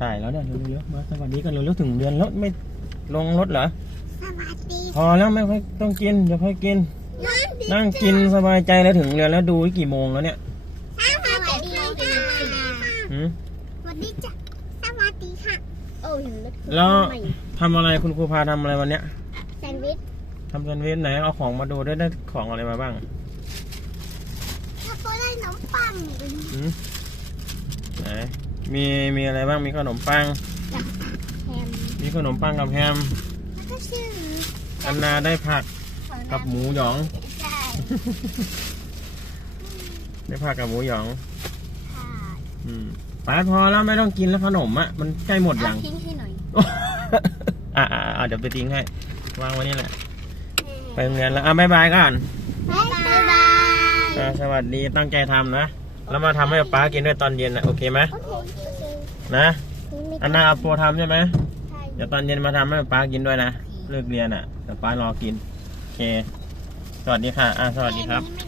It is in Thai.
ถ่ายแล้วเนี่ยเร็วๆมาสวัสดีกันเร็วๆถึงเดือนรถไม่ลงรถเหรอสวัสดีพอแล้วไม่ค่อยต้องกินเดี๋ยวค่อยกิน นั่งกินสบายใจแล้วถึงเรือนแล้วดูกี่โมงแล้วเนี่ยสวัสดีค่ะหืมสวัสดีจ้ะสวัสดีค่ะโอ้ยรถแล้วทำอะไรคุณครูพาทำอะไรวันเนี้ยแซนด์วิชทำแซนด์วิชไหนเอาของมาดูด้วยได้ของอะไรมาบ้างถ้าโปได้ขนมปังหืมไหน มีมีอะไรบ้างมีขนมปัง กับแฮมมีขนมปังกับแฮมแล้วก็ชื่ออันนาได้ผักกับหมูหยอง ใช่ได้ผักกับหมูหยอง ค่ะอืมไปพอแล้วไม่ต้องกินแล้วขนมอะมันใกล้หมดยัง ทิ้งให้หน่อยอ่าอ่าเดี๋ยวไปทิ้งให้วางไว้นี่แหละ ไปโรงเรียนแล้วอะบายบายก่อนบ๊ายบายบายอ่าสวัสดีตั้งใจทำนะ แล้วมาทำให้ป๊ากินด้วยตอนเย็นนะโอเคไหมโอเคโอเคนะอันนาเอาโปรทำใช่ไหมใช่เดี๋ยวตอนเย็นมาทำให้ป๊ากินด้วยนะเลิกเรียนอะเดี๋ยวป๊ารอกินโอเค สวัสดีค่ะอ่าสวัสดีครับไม่ได้ว่าหมดเนา